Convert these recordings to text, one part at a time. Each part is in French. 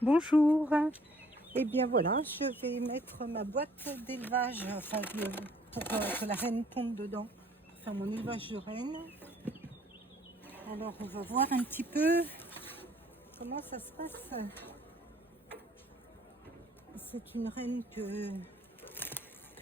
Bonjour. Eh bien voilà, je vais mettre ma boîte d'élevage pour que la reine ponde dedans, pour faire mon élevage de rennes. Alors on va voir un petit peu comment ça se passe. C'est une reine que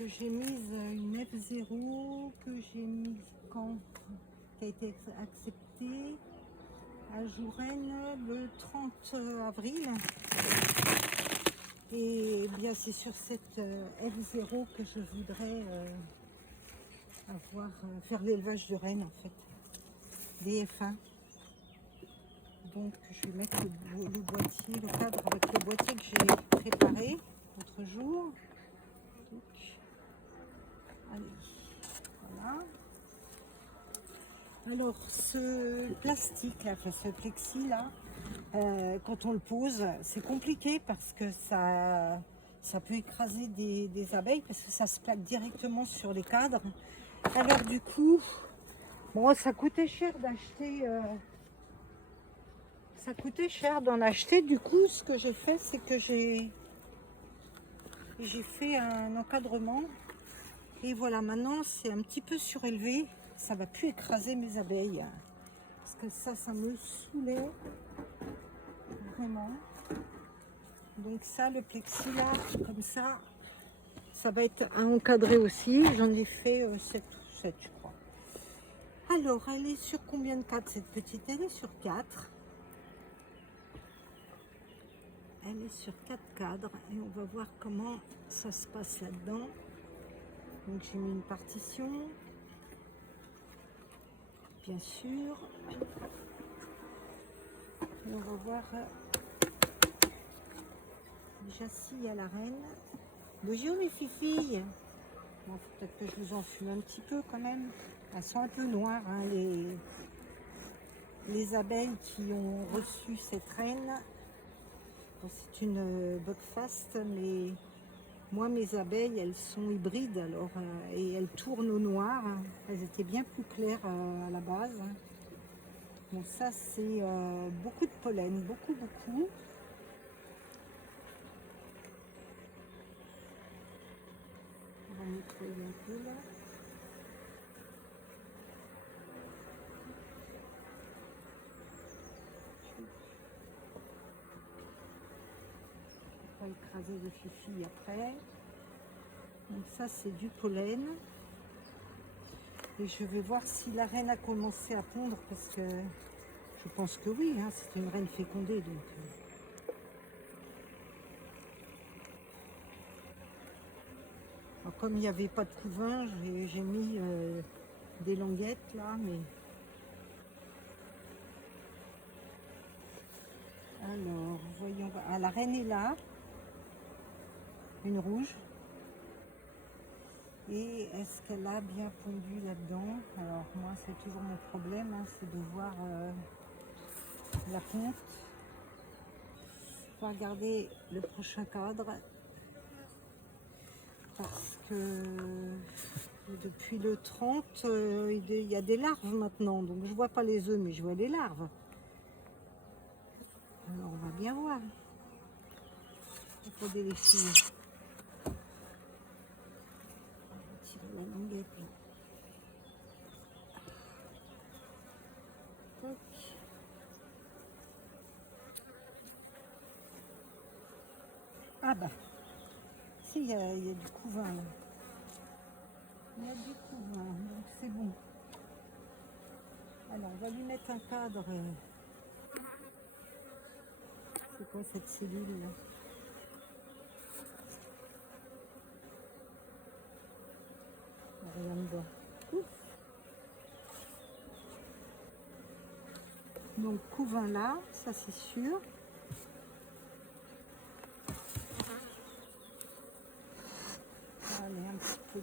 j'ai mise, une F0, que j'ai mise quand, qui a été acceptée à Jourennes le 30 avril. Et bien c'est sur cette F0 que je voudrais faire l'élevage de rennes en fait, des F1. Donc je vais mettre le boîtier, le cadre avec le boîtier que j'ai préparé l'autre jour. Donc, allez, voilà. Alors ce plastique là, enfin ce plexi là, quand on le pose, c'est compliqué parce que ça peut écraser des abeilles parce que ça se plaque directement sur les cadres. Alors du coup, bon, ça coûtait cher d'acheter. Ça coûtait cher d'en acheter. Du coup, ce que j'ai fait, c'est que j'ai fait un encadrement. Et voilà, maintenant c'est un petit peu surélevé. Ça va plus écraser mes abeilles. Parce que ça me saoulait. Vraiment. Donc ça, le plexi là, comme ça va être à encadrer aussi. J'en ai fait 7, je crois. Alors, elle est sur combien de cadres cette petite? Elle est sur 4. Elle est sur 4 cadres et on va voir comment ça se passe là-dedans. Donc j'ai mis une partition, bien sûr. Et on va voir déjà s'il y a la reine. Bonjour les filles. Bon, peut-être que je vous en fume un petit peu quand même. Elles sont un peu noires, hein, les abeilles qui ont reçu cette reine. Bon, c'est une buckfast, mais moi mes abeilles elles sont hybrides alors et elles tournent au noir. Elles étaient bien plus claires à la base. Donc ça c'est beaucoup de pollen, beaucoup. On va nettoyer un peu là. On va écraser le fifi après. Donc ça c'est du pollen. Et je vais voir si la reine a commencé à pondre parce que je pense que oui, hein, c'est une reine fécondée donc. Alors, comme il n'y avait pas de couvain, j'ai mis des languettes là, mais alors voyons. Ah, la reine est là, une rouge. Et est-ce qu'elle a bien pondu là-dedans? Alors moi c'est toujours mon problème, hein, c'est de voir la ponte. On va regarder le prochain cadre parce que depuis le 30 il y a des larves maintenant, donc je vois pas les œufs mais je vois les larves. Alors on va bien voir. Regardez les filles. On va tirer la languette là. Tac. Ah bah si, il y a du couvain là. Il y a du couvain, donc c'est bon. Alors on va lui mettre un cadre. C'est quoi cette cellule là? Rien dedans. Ouf. Donc couvain là, ça c'est sûr. Allez, un petit peu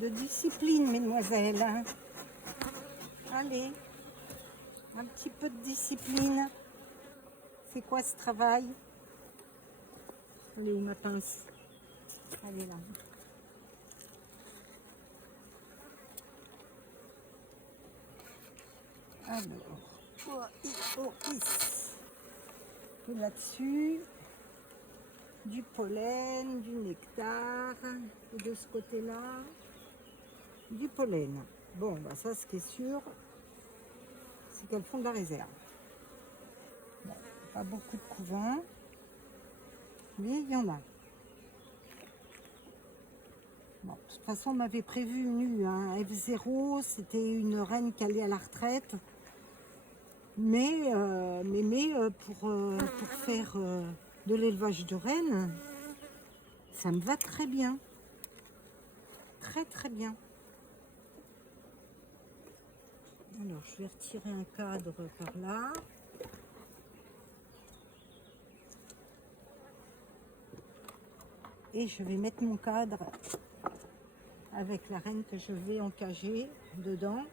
de discipline, mesdemoiselles. Hein. Allez, un petit peu de discipline. C'est quoi ce travail? Elle est où ma pince? Elle est là. Alors, oh, Et là-dessus, du pollen, du nectar. Et de ce côté-là, du pollen. Bon, bah ça, ce qui est sûr, c'est qu'elles font de la réserve. Bon, pas beaucoup de couvains, mais il y en a. Bon, de toute façon, on m'avait prévu une F0, c'était une reine qui allait à la retraite. Mais pour faire de l'élevage de rennes, ça me va très bien. Très très bien. Alors, je vais retirer un cadre par là. Et je vais mettre mon cadre avec la reine que je vais encager dedans.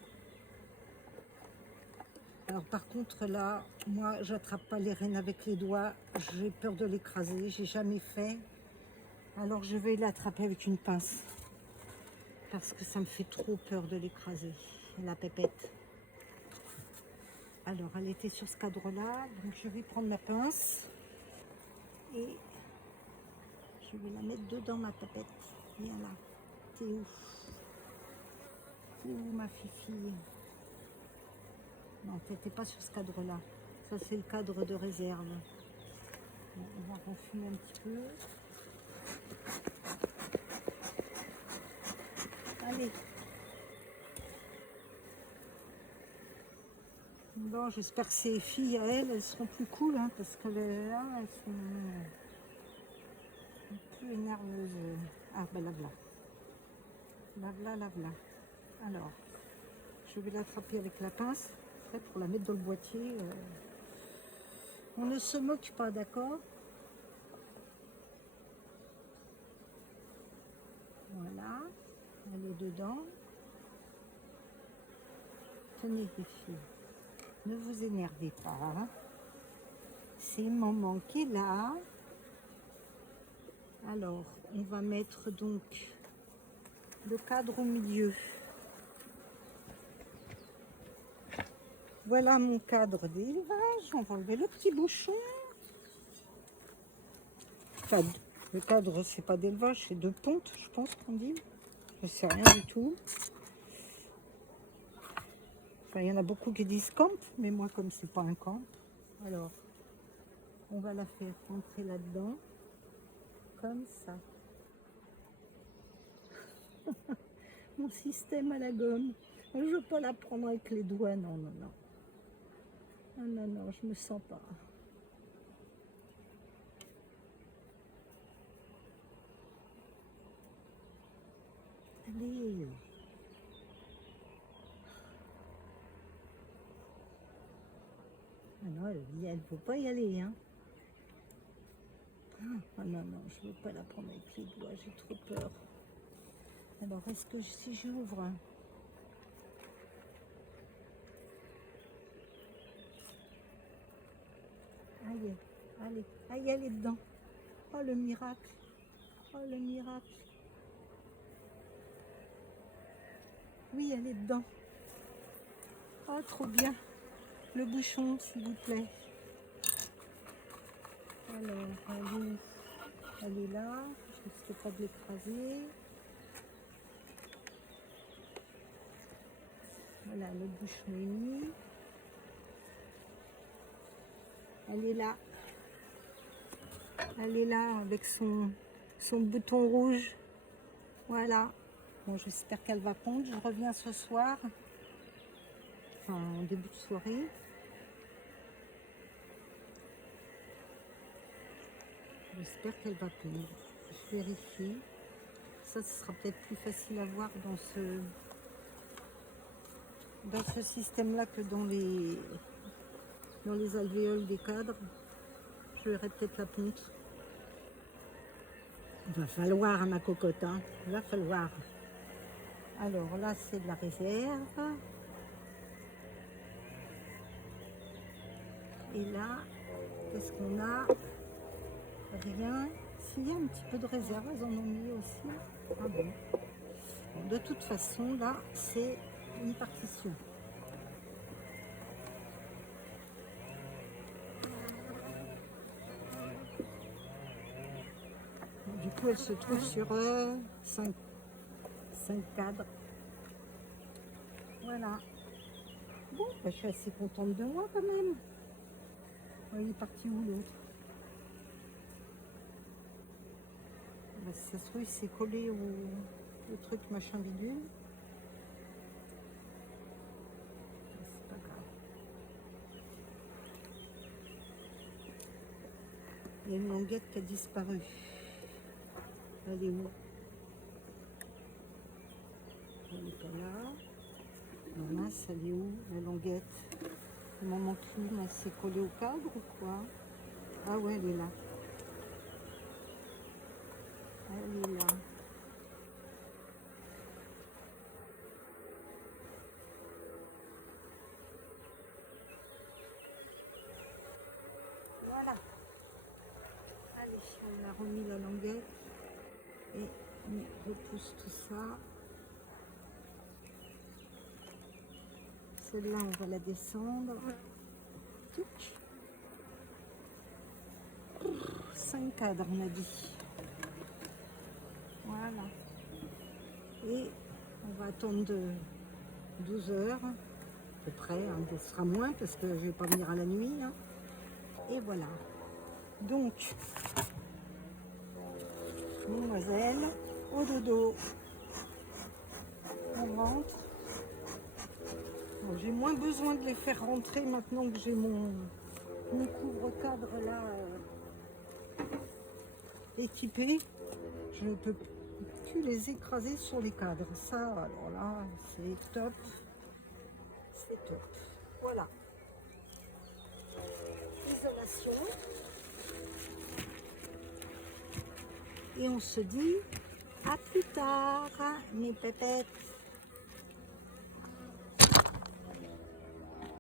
Alors par contre là, moi j'attrape pas les rennes avec les doigts, j'ai peur de l'écraser, j'ai jamais fait. Alors je vais l'attraper avec une pince. Parce que ça me fait trop peur de l'écraser, la pépette. Alors elle était sur ce cadre-là, donc je vais prendre ma pince. Et je vais la mettre dedans ma pépette. Viens là, t'es où? T'es où ma fifille? Non, t'étais pas sur ce cadre-là. Ça, c'est le cadre de réserve. Bon, on va refumer un petit peu. Allez. Bon, j'espère que ces filles, à elles seront plus cool, hein, parce que là, elles sont un peu énerveuses. Ah, ben la voilà. La voilà. Alors, je vais l'attraper avec la pince. Pour la mettre dans le boîtier. On ne se moque pas, d'accord? Voilà, elle est dedans. Tenez les filles, ne vous énervez pas. Hein. C'est maman qui est là. Alors, on va mettre donc le cadre au milieu. Voilà mon cadre d'élevage. On va enlever le petit bouchon. Enfin, le cadre, c'est pas d'élevage, c'est de ponte, je pense qu'on dit. Je sais rien du tout. Enfin, il y en a beaucoup qui disent camp, mais moi, comme c'est pas un camp, alors on va la faire rentrer là-dedans, comme ça. Mon système à la gomme. Je ne veux pas la prendre avec les doigts, non, non, non. Non, non, non, je me sens pas. Allez. Ah non, elle ne faut pas y aller, hein. Ah non, non, je ne veux pas la prendre avec les doigts, j'ai trop peur. Alors, est-ce que si j'ouvre... Aïe, allez, aïe, elle est dedans. Oh, le miracle. Oh, le miracle. Oui, elle est dedans. Oh, trop bien. Le bouchon, s'il vous plaît. Alors, elle est là. Je ne risque pas de l'écraser. Voilà, le bouchon est mis. Elle est là. Elle est là avec son bouton rouge. Voilà. Bon, j'espère qu'elle va pondre. Je reviens ce soir. Enfin, en début de soirée. J'espère qu'elle va pondre. Je vérifie. Ça, ce sera peut-être plus facile à voir dans ce système-là que dans les alvéoles des cadres. Je verrai peut-être la ponte. Il va falloir, à ma cocotte, hein. Il va falloir. Alors là, c'est de la réserve. Et là, qu'est-ce qu'on a? Rien. S'il y a un petit peu de réserve, elles en ont mis aussi. Ah bon. Bon, de toute façon, là, c'est une partition. coup, elle se trouve sur 5 cadres. Voilà. Bon, bah, je suis assez contente de moi quand même. Oh, il est parti où l'autre? Bah, si ça se trouve, c'est collé au truc machin bidule. C'est pas grave. Il y a une languette qui a disparu. Elle est où? Elle n'est pas là. La masse, elle est où, la languette? Il m'en manque une, elle s'est collée au cadre ou quoi? Ah ouais, elle est là. Elle est là. Voilà. Allez, on a remis la languette et on repousse tout ça. Celle-là, on va la descendre. Touc. 5 cadres, on a dit. Voilà. Et on va attendre 12 heures, à peu près. Hein, ce sera moins parce que je ne vais pas venir à la nuit. Hein. Et voilà. Donc, mademoiselle, au dodo. On rentre. Bon, j'ai moins besoin de les faire rentrer maintenant que j'ai mon couvre-cadre là équipé. Je ne peux plus les écraser sur les cadres. Ça, alors là, c'est top. C'est top. Voilà. Isolation. Et on se dit à plus tard, mes pépettes.